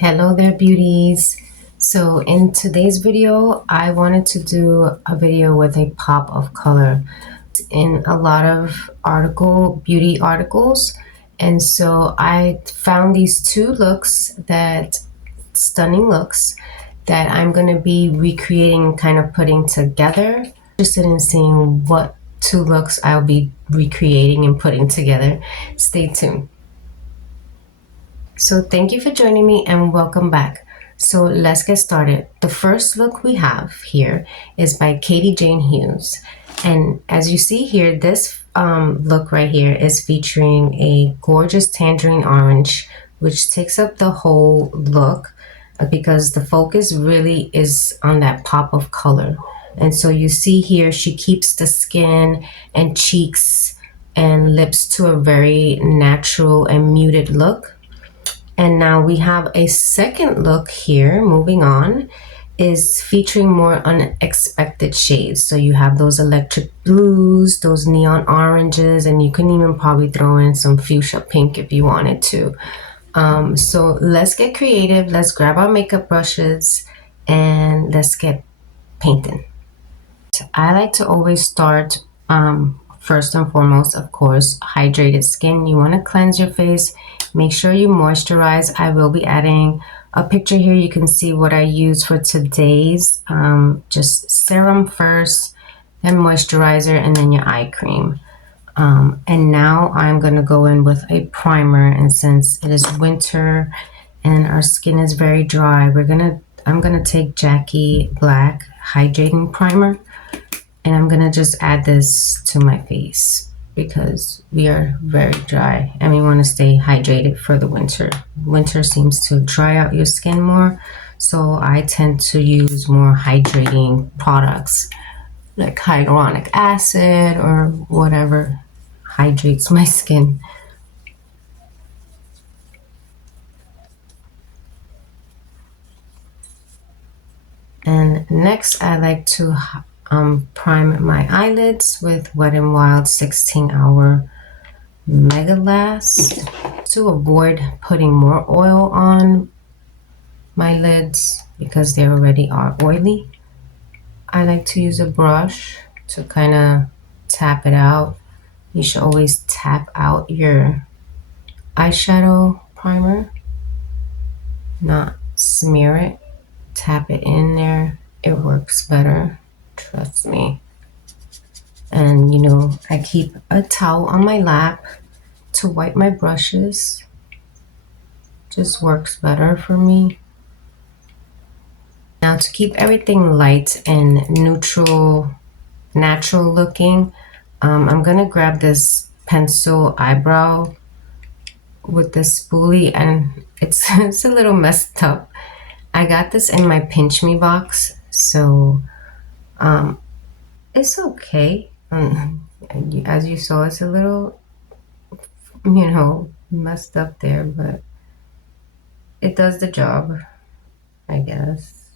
Hello there, beauties. So in today's video, I wanted to do a video with a pop of color in a lot of beauty articles. And so I found these stunning looks that I'm going to be recreating, kind of putting together. Interested in seeing what two looks I'll be recreating and putting together. Stay tuned. So thank you for joining me and welcome back. So let's get started. The first look we have here is by Katie Jane Hughes. And as you see here, this look right here is featuring a gorgeous tangerine orange, which takes up the whole look because the focus really is on that pop of color. And so you see here, she keeps the skin and cheeks and lips to a very natural and muted look. And now we have a second look here, moving on, is featuring more unexpected shades. So you have those electric blues, those neon oranges, and you can even probably throw in some fuchsia pink if you wanted to. So let's get creative. Let's grab our makeup brushes and let's get painting. I like to always start first and foremost, of course, hydrated skin. You want to cleanse your face. Make sure you moisturize. I will be adding a picture here. You can see what I use for today's. Just serum first, then moisturizer, and then your eye cream. And now I'm going to go in with a primer. And since it is winter and our skin is very dry, I'm going to take Jackie Black Hydrating Primer. And I'm going to just add this to my face because we are very dry and we want to stay hydrated for the winter. Winter seems to dry out your skin more, so I tend to use more hydrating products like hyaluronic acid or whatever hydrates my skin. And next I like to prime my eyelids with Wet n Wild 16-hour Mega Last. To avoid putting more oil on my lids because they already are oily, I like to use a brush to kind of tap it out. You should always tap out your eyeshadow primer, not smear it. Tap it in there. It works better. Trust me. And you know, I keep a towel on my lap to wipe my brushes. Just works better for me. Now to keep everything light and neutral, natural looking, I'm gonna grab this pencil eyebrow with this spoolie, and it's a little messed up. I got this in my Pinch Me box, so it's okay. As you saw, it's a little, messed up there, but it does the job, I guess.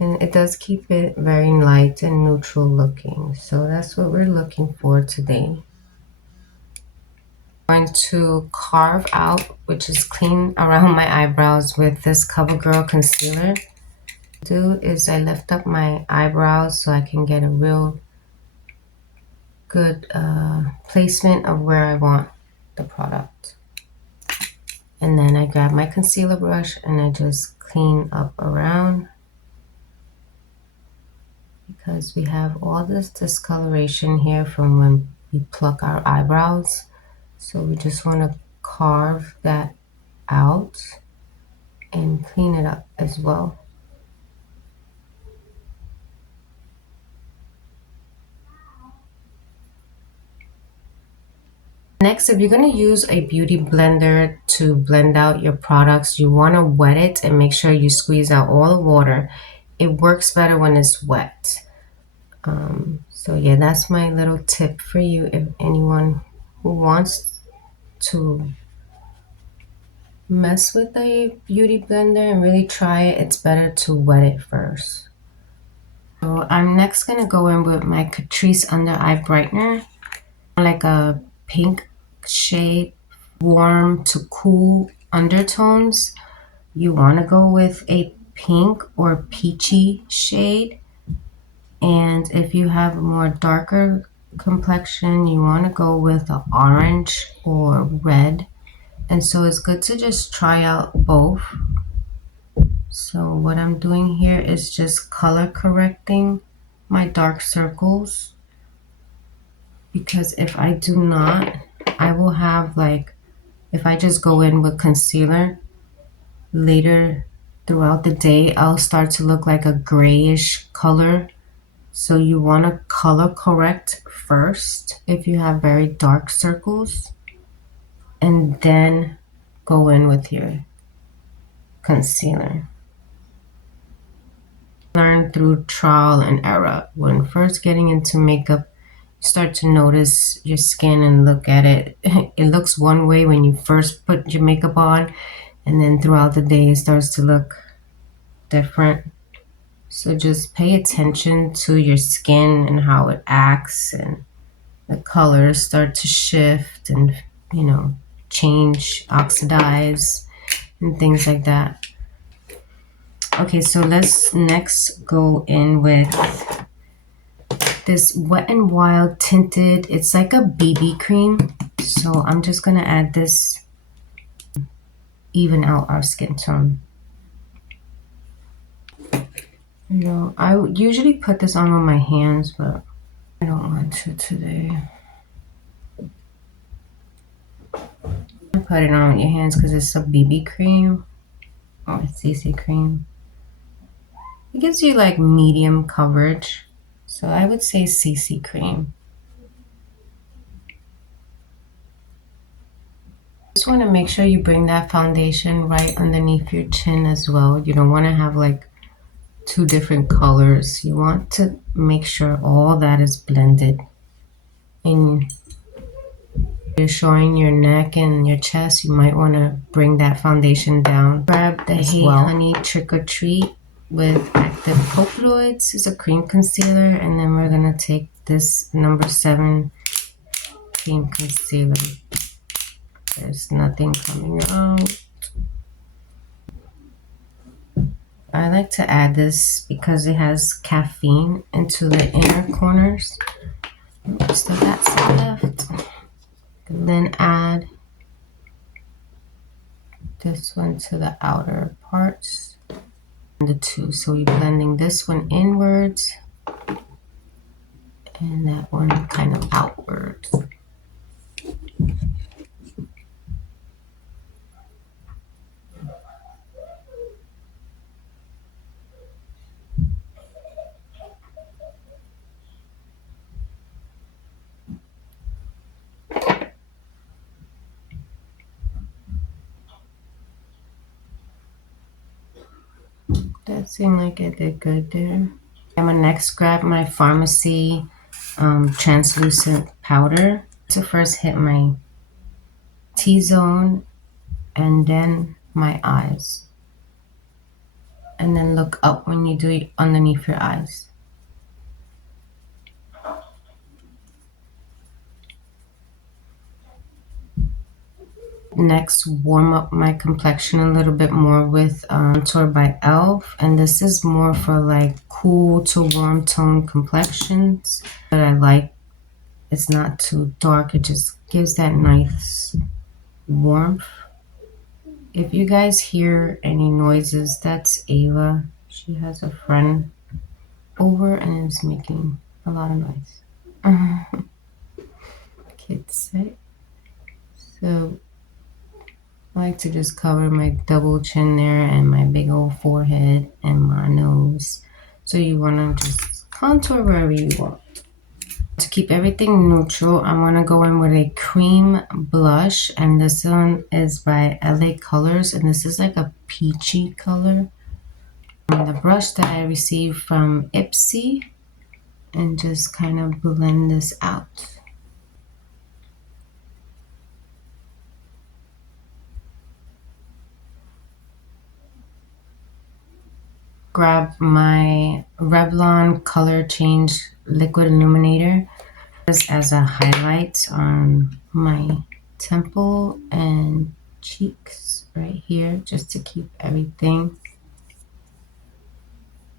And it does keep it very light and neutral looking. So that's what we're looking for today. I'm going to carve out, which is clean around my eyebrows with this CoverGirl concealer. Do is I lift up my eyebrows so I can get a real good placement of where I want the product. And then I grab my concealer brush and I just clean up around because we have all this discoloration here from when we pluck our eyebrows. So we just want to carve that out and clean it up as well. Next, if you're going to use a beauty blender to blend out your products, you want to wet it and make sure you squeeze out all the water. It works better when it's wet. So yeah, that's my little tip for you. If anyone who wants to mess with a beauty blender and really try it, it's better to wet it first. So I'm next going to go in with my Catrice Under Eye Brightener, like a pink shade, warm to cool undertones, you want to go with a pink or peachy shade. And if you have a more darker complexion, you want to go with an orange or red. And so it's good to just try out both. So what I'm doing here is just color correcting my dark circles, because if I do not, I will have, like, if I just go in with concealer, later throughout the day I'll start to look like a grayish color. So you want to color correct first if you have very dark circles, and then go in with your concealer. Learn through trial and error. When first getting into makeup, you start to notice your skin and look at it. It looks one way when you first put your makeup on, and then throughout the day it starts to look different. So just pay attention to your skin and how it acts, and the colors start to shift and, you know, change, oxidize, and things like that. Okay, so let's next go in with this Wet n Wild tinted. It's like a BB cream. So I'm just gonna add this, even out our skin tone. You know, I usually put this on with my hands, but I don't want to today. I put it on with your hands because it's a BB cream or CC cream. It gives you like medium coverage. So I would say CC cream. Just want to make sure you bring that foundation right underneath your chin as well. You don't want to have like two different colors. You want to make sure all that is blended. And you're showing your neck and your chest, you might want to bring that foundation down. Grab the Hey Honey Trick or Treat with Active Colloids. It's a cream concealer, and then we're gonna take this number 7 cream concealer. There's nothing coming out. I like to add this because it has caffeine into the inner corners. Still got some left. And then add this one to the outer parts. And the two. So you're blending this one inwards and that one kind of outwards. That seemed like it did good there. I'm gonna next grab my Pharmacy translucent powder to first hit my T-zone and then my eyes. And then look up when you do it underneath your eyes. Next, warm up my complexion a little bit more with Contour by e.l.f. And this is more for like cool to warm tone complexions. But I like, it's not too dark. It just gives that nice warmth. If you guys hear any noises, that's Ava. She has a friend over and is making a lot of noise. Kids sick. So I like to just cover my double chin there and my big old forehead and my nose. So you want to just contour wherever you want. To keep everything neutral, I want to go in with a cream blush, and this one is by LA Colors, and this is like a peachy color. And the brush that I received from Ipsy, and just kind of blend this out. Grab my Revlon Color Change Liquid Illuminator this as a highlight on my temple and cheeks. right here just to keep everything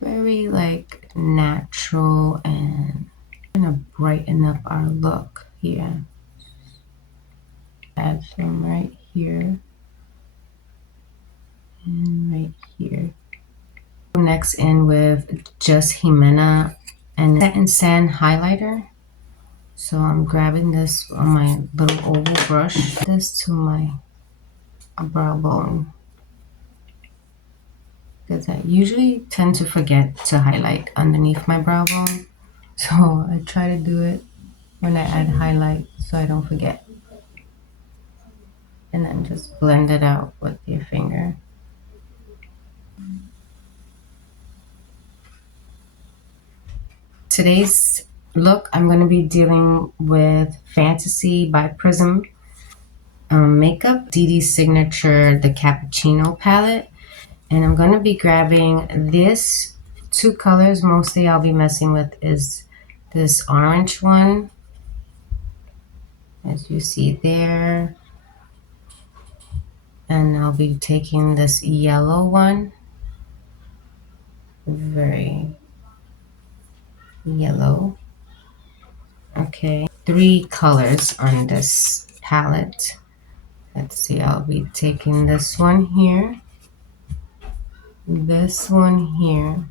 very like natural, and gonna brighten up our look here. Add some right here and right here. Next in with just Jimena and Set and Sand highlighter. So I'm grabbing this on my little oval brush, this to my brow bone, because I usually tend to forget to highlight underneath my brow bone. So I try to do it when I add highlight so I don't forget. And then just blend it out with your finger. Today's look, I'm going to be dealing with Fantasy by Prism makeup, DD's Signature, the Cappuccino palette. And I'm going to be grabbing this two colors. Mostly I'll be messing with is this orange one, as you see there. And I'll be taking this yellow one, very yellow. Okay, 3 colors on this palette. Let's see, I'll be taking this one here, this one here.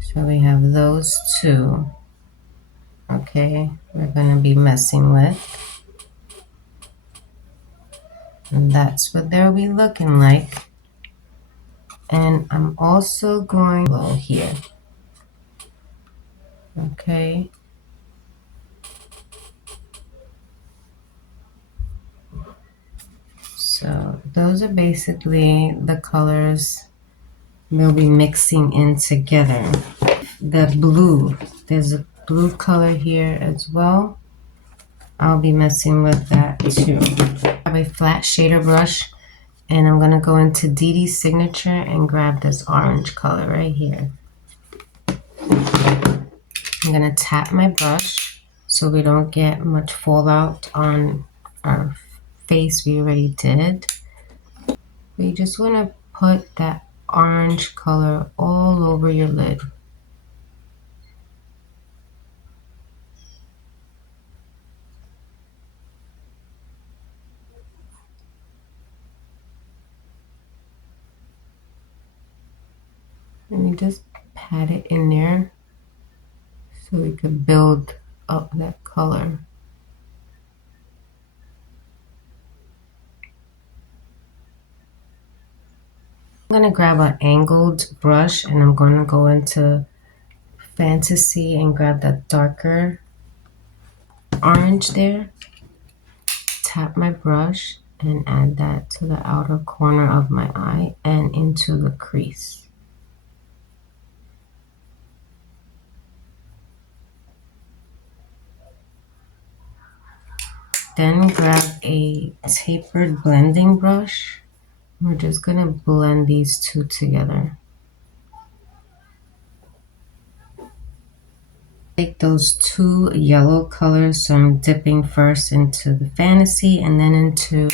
So we have those 2. Okay, we're gonna be messing with. And that's what they'll be looking like. And I'm also going low here. Okay. So those are basically the colors we'll be mixing in together. The blue, there's a blue color here as well. I'll be messing with that too. I have a flat shader brush, and I'm gonna go into DD's Signature and grab this orange color right here. I'm gonna tap my brush so we don't get much fallout on our face we already did. We just wanna put that orange color all over your lid. And we just pat it in there so we could build up that color. I'm gonna grab an angled brush and I'm gonna go into Fantasy and grab that darker orange there. Tap my brush and add that to the outer corner of my eye and into the crease. Then grab a tapered blending brush. We're just gonna blend these 2 together. Take those 2 yellow colors, so I'm dipping first into the Fantasy and then into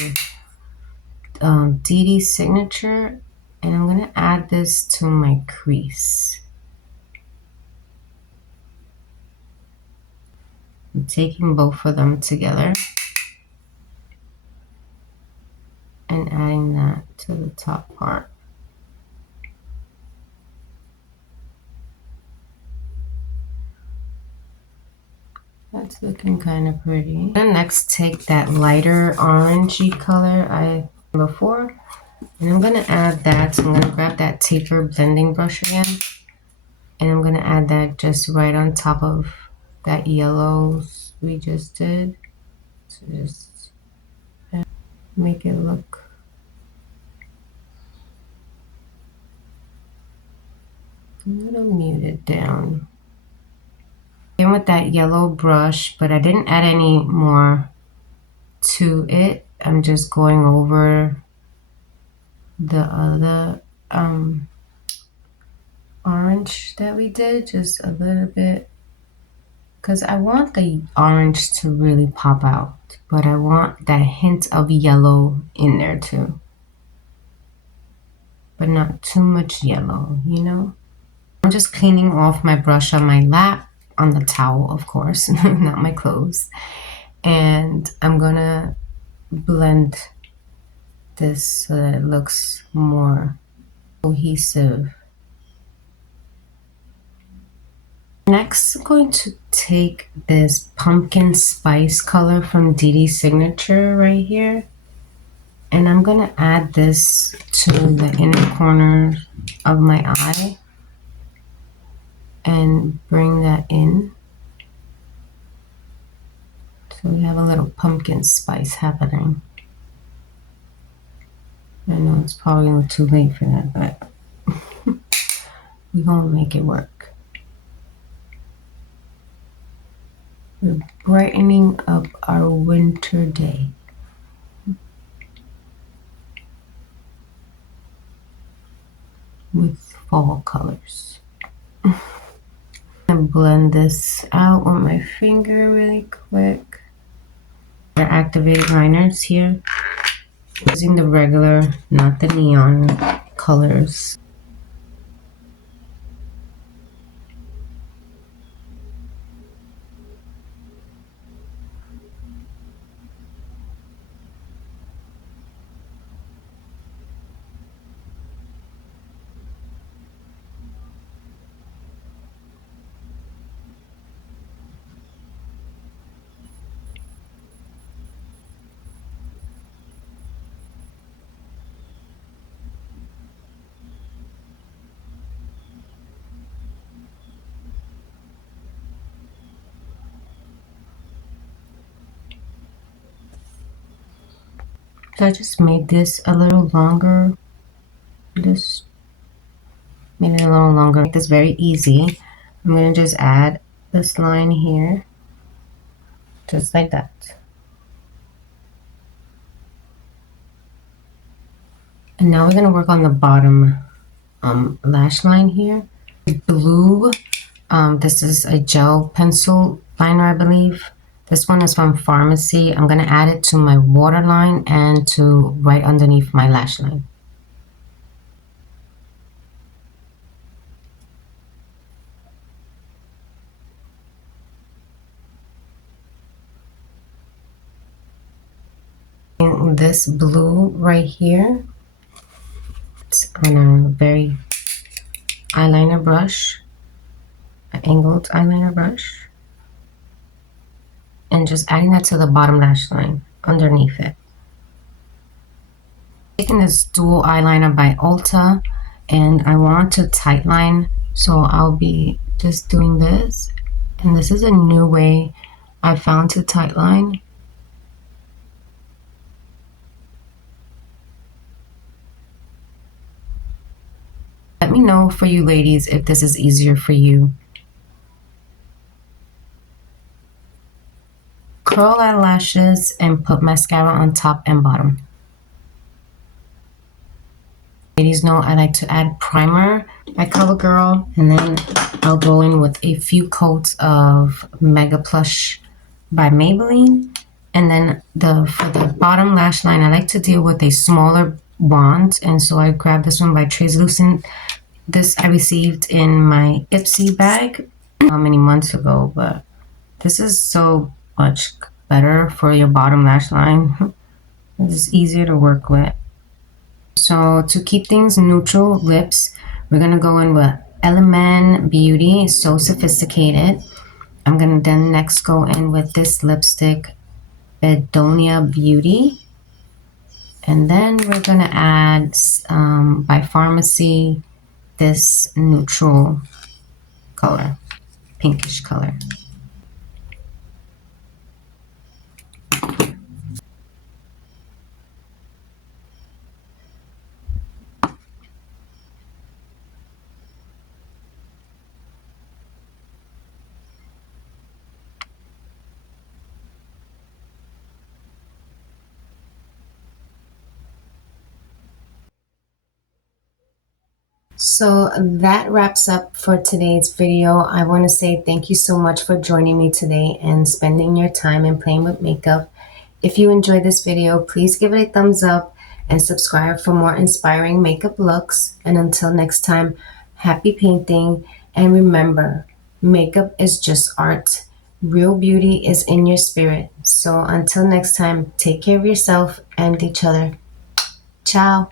DD's Signature, and I'm gonna add this to my crease. I'm taking both of them together and adding that to the top part. That's looking kind of pretty. And next, take that lighter orangey color I before, and I'm gonna add that. So I'm gonna grab that taper blending brush again, and I'm gonna add that just right on top of that yellow we just did. So just make it look a little muted down. In with that yellow brush, but I didn't add any more to it. I'm just going over the other orange that we did, just a little bit because I want the orange to really pop out, but I want that hint of yellow in there too. But not too much yellow, you know? I'm just cleaning off my brush on my lap, on the towel, of course, not my clothes. And I'm gonna blend this so that it looks more cohesive. Next, I'm going to take this pumpkin spice color from Dee Signature right here. And I'm gonna add this to the inner corner of my eye and bring that in. So we have a little pumpkin spice happening. I know it's probably a little too late for that, but we're gonna make it work. We're brightening up our winter day. With fall colors. And blend this out with my finger really quick. The activated liners here. Using the regular, not the neon colors. So I just made this a little longer. Just made it a little longer. Make this very easy. I'm going to just add this line here. Just like that. And now we're going to work on the bottom lash line here. Blue. This is a gel pencil liner, I believe. This one is from Pharmacy. I'm going to add it to my waterline and to right underneath my lash line. And this blue right here, it's on a very eyeliner brush, an angled eyeliner brush. And just adding that to the bottom lash line underneath it. Taking this dual eyeliner by Ulta, and I want to tightline, so I'll be just doing this. And this is a new way I found to tightline. Let me know for you ladies if this is easier for you. Curl eyelashes and put mascara on top and bottom. Ladies know I like to add primer by CoverGirl, and then I'll go in with a few coats of Mega Plush by Maybelline. And then for the bottom lash line, I like to deal with a smaller wand, and so I grabbed this one by Translucent. This I received in my Ipsy bag many months ago, but this is so much better for your bottom lash line. It's easier to work with. So to keep things neutral lips, we're gonna go in with Element Beauty. It's so sophisticated. I'm gonna then next go in with this lipstick, Bedonia Beauty. And then we're gonna add by Pharmacy this neutral color, pinkish color. So that wraps up for today's video. I want to say thank you so much for joining me today and spending your time and playing with makeup. If you enjoyed this video, please give it a thumbs up and subscribe for more inspiring makeup looks. And until next time, happy painting. And remember, makeup is just art. Real beauty is in your spirit. So until next time, take care of yourself and each other. Ciao.